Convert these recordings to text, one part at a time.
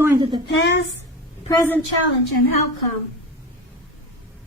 going through the past, present challenge, and outcome.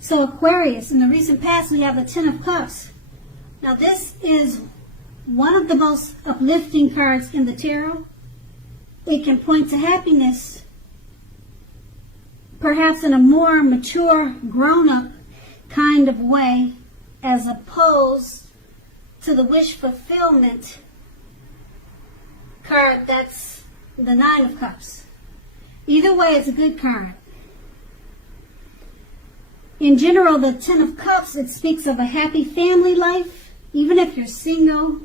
So Aquarius, in the recent past, we have the Ten of Cups. Now this is one of the most uplifting cards in the tarot. It can point to happiness, perhaps in a more mature, grown-up kind of way, as opposed to the wish fulfillment card that's the Nine of Cups. Either way, it's a good card. In general, the Ten of Cups, it speaks of a happy family life, even if you're single,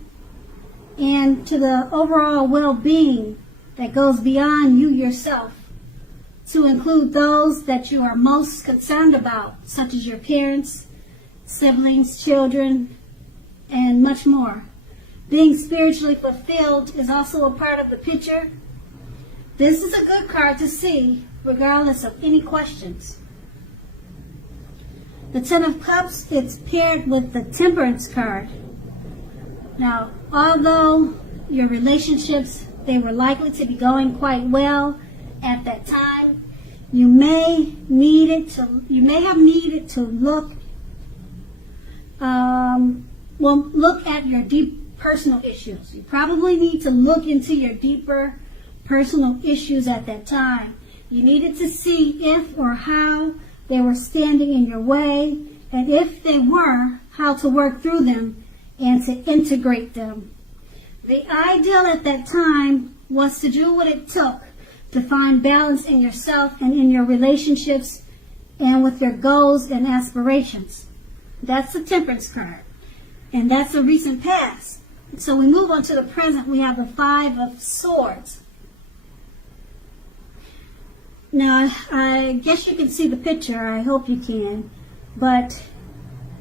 and to the overall well-being that goes beyond you yourself, to include those that you are most concerned about, such as your parents, siblings, children, and much more. Being spiritually fulfilled is also a part of the picture. This is a good card to see, regardless of any questions. The Ten of Cups, it's paired with the Temperance card. Now, although your relationships, they were likely to be going quite well at that time, you may have needed to look at your deep personal issues. You probably need to look into your deeper personal issues at that time. You needed to see if or how they were standing in your way, and if they were, how to work through them and to integrate them. The ideal at that time was to do what it took to find balance in yourself and in your relationships and with your goals and aspirations. That's the Temperance card, and that's a recent past. So we move on to the present. We have the Five of Swords. Now, I guess you can see the picture. I hope you can. But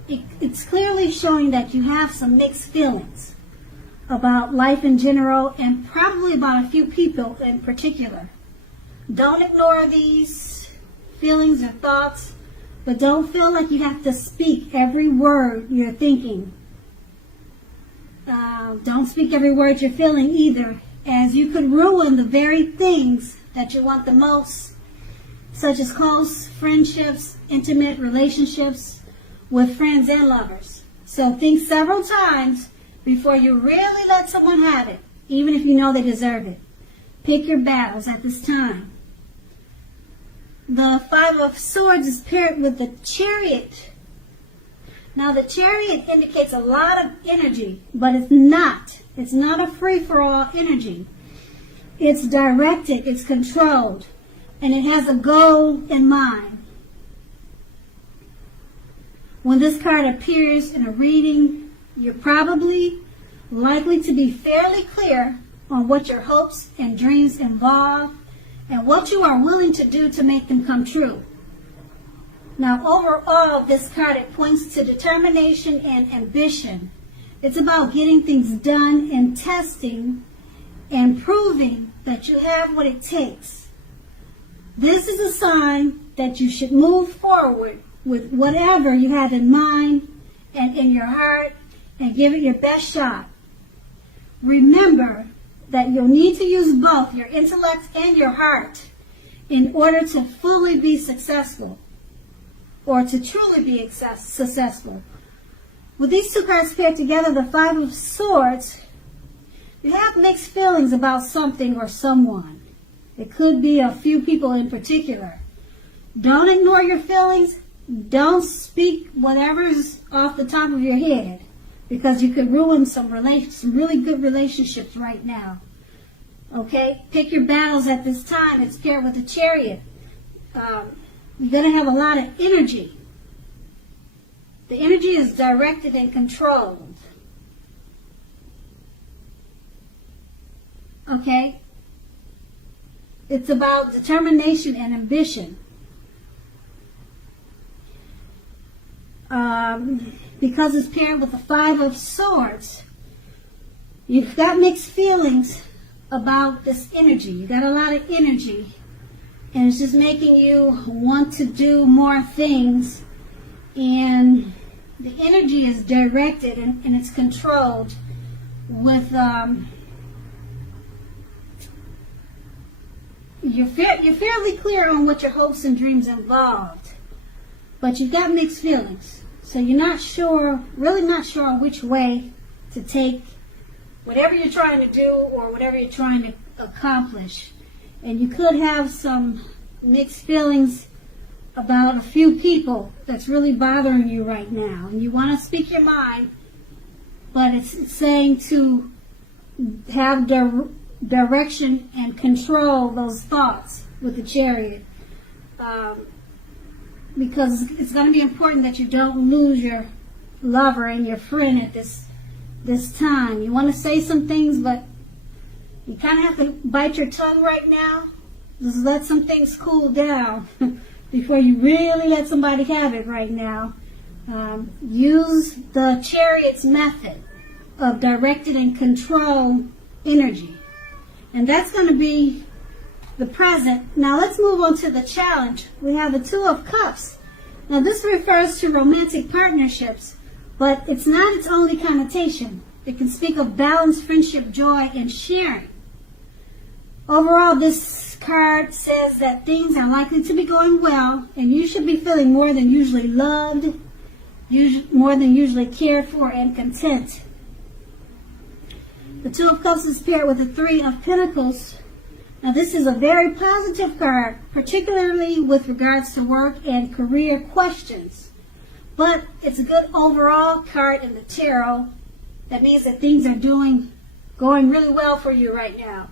it's clearly showing that you have some mixed feelings about life in general, and probably about a few people in particular. Don't ignore these feelings or thoughts, but don't feel like you have to speak every word you're thinking. Don't speak every word you're feeling either, as you could ruin the very things that you want the most, such as close friendships, intimate relationships with friends and lovers. So think several times before you really let someone have it, even if you know they deserve it. Pick your battles at this time. The Five of Swords is paired with the Chariot. Now the Chariot indicates a lot of energy, but it's not. It's not a free-for-all energy. It's directed, it's controlled, and it has a goal in mind. When this card appears in a reading, you're probably likely to be fairly clear on what your hopes and dreams involve and what you are willing to do to make them come true. Now, overall, this card, it points to determination and ambition. It's about getting things done and testing and proving that you have what it takes. This is a sign that you should move forward with whatever you have in mind and in your heart and give it your best shot. Remember that you'll need to use both your intellect and your heart in order to fully be successful, or to truly be successful. With these two cards paired together, the Five of Swords, you have mixed feelings about something or someone. It could be a few people in particular. Don't ignore your feelings. Don't speak whatever's off the top of your head, because you could ruin some really good relationships right now. Okay? Pick your battles at this time. It's paired with the Chariot. You're going to have a lot of energy. The energy is directed and controlled. Okay? It's about determination and ambition. Because it's paired with the Five of Swords, you've got mixed feelings about this energy. You got a lot of energy, and it's just making you want to do more things, and the energy is directed and it's controlled with you're fairly clear on what your hopes and dreams involved, but you've got mixed feelings. So you're not sure, really not sure which way to take whatever you're trying to do or whatever you're trying to accomplish. And you could have some mixed feelings about a few people that's really bothering you right now. And you want to speak your mind, but it's saying to have direction and control those thoughts with the Chariot. Because it's going to be important that you don't lose your lover and your friend at this time. You want to say some things, but you kind of have to bite your tongue right now. Just let some things cool down before you really let somebody have it right now. Use the Chariot's method of directed and controlled energy. And that's going to be the present. Now let's move on to the challenge. We have the Two of Cups. Now this refers to romantic partnerships, but it's not its only connotation. It can speak of balance, friendship, joy, and sharing. Overall, this card says that things are likely to be going well, and you should be feeling more than usually loved, more than usually cared for, and content. The Two of Cups is paired with the Three of Pentacles. Now this is a very positive card, particularly with regards to work and career questions. But it's a good overall card in the tarot. That means that things are going really well for you right now.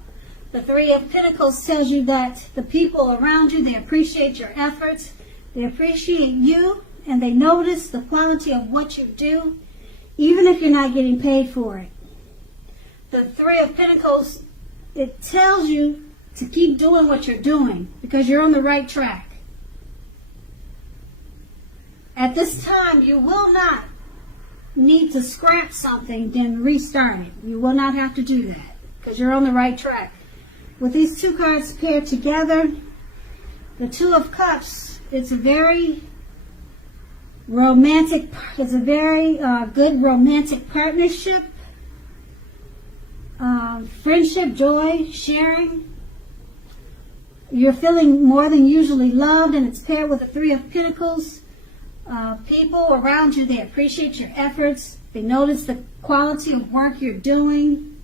The Three of Pentacles tells you that the people around you, they appreciate your efforts, they appreciate you, and they notice the quality of what you do, even if you're not getting paid for it. The Three of Pentacles, it tells you to keep doing what you're doing because you're on the right track. At this time, you will not need to scrap something, then restart it. You will not have to do that because you're on the right track. With these two cards paired together, the Two of Cups, it's a very romantic, it's a very good romantic partnership. Friendship, joy, sharing. You're feeling more than usually loved, and it's paired with the Three of Pentacles. People around you, they appreciate your efforts. They notice the quality of work you're doing.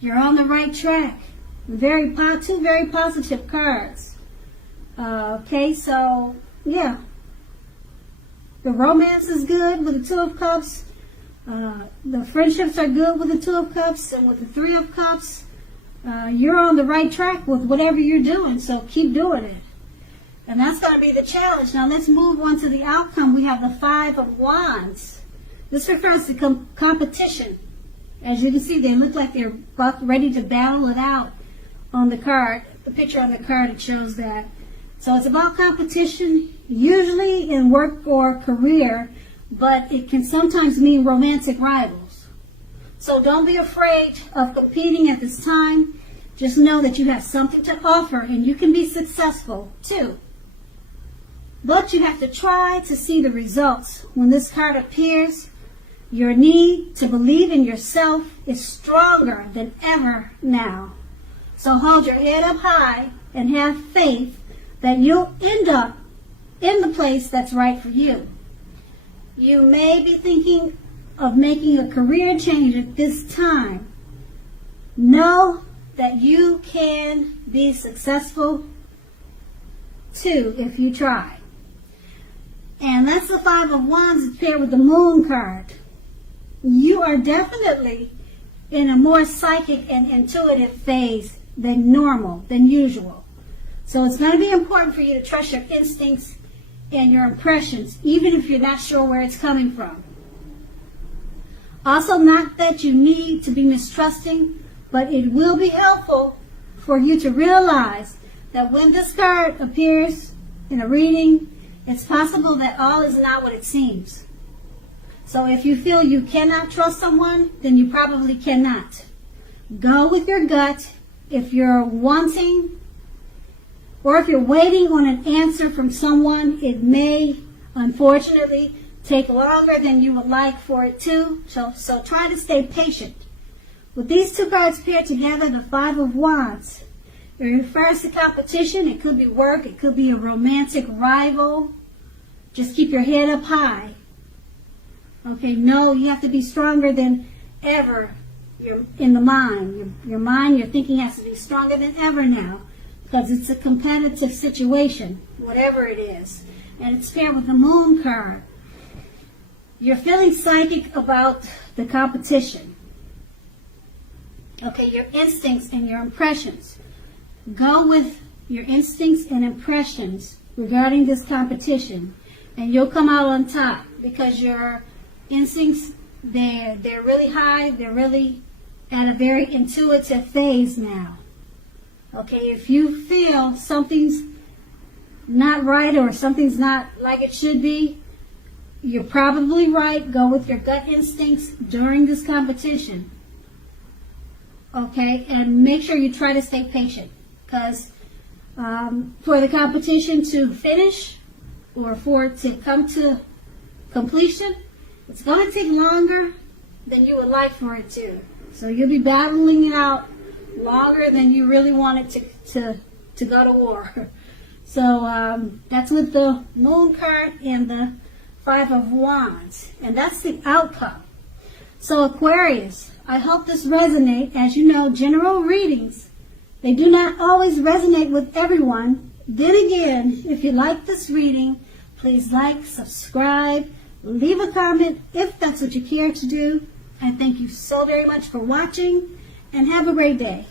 You're on the right track. Two very positive cards. Okay, so yeah. The romance is good with the Two of Cups. The friendships are good with the Two of Cups, and with the Three of Cups, you're on the right track with whatever you're doing, so keep doing it. And that's going to be the challenge. Now let's move on to the outcome. We have the Five of Wands. This refers to competition. As you can see, they look like they're ready to battle it out on the card. The picture on the card, it shows that. So it's about competition, usually in work or career, but it can sometimes mean romantic rivals. So don't be afraid of competing at this time. Just know that you have something to offer and you can be successful too. But you have to try to see the results. When this card appears, your need to believe in yourself is stronger than ever now. So hold your head up high and have faith that you'll end up in the place that's right for you. You may be thinking of making a career change at this time. Know that you can be successful too if you try. And that's the Five of Wands paired with the Moon card. You are definitely in a more psychic and intuitive phase than normal, than usual. So it's going to be important for you to trust your instincts and your impressions, even if you're not sure where it's coming from. Also, not that you need to be mistrusting, but it will be helpful for you to realize that when this card appears in a reading, it's possible that all is not what it seems. So if you feel you cannot trust someone, then you probably cannot. Go with your gut. If you're wanting or if you're waiting on an answer from someone, it may, unfortunately, take longer than you would like for it to. So try to stay patient. With these two cards paired together, the Five of Wands, It refers to competition. It could be work. It could be a romantic rival. Just keep your head up high. Okay, no, you have to be stronger than ever. You're in the mind. Your mind, your thinking has to be stronger than ever now, because it's a competitive situation, whatever it is. And it's paired with the moon card. You're feeling psychic about the competition. Okay, your instincts and your impressions. Go with your instincts and impressions regarding this competition, and you'll come out on top, because your instincts, they're really high. They're really at a very intuitive phase now. Okay, if you feel something's not right or something's not like it should be, you're probably right. Go with your gut instincts during this competition. Okay, and make sure you try to stay patient, because for the competition to finish or for it to come to completion, it's going to take longer than you would like for it to. So you'll be battling it out longer than you really want it to go to war. So that's with the moon card and the 5 of Wands. And that's the outcome. So Aquarius, I hope this resonates. As you know, general readings, they do not always resonate with everyone. Then again, if you like this reading, please like, subscribe, leave a comment if that's what you care to do. And thank you so very much for watching, and have a great day.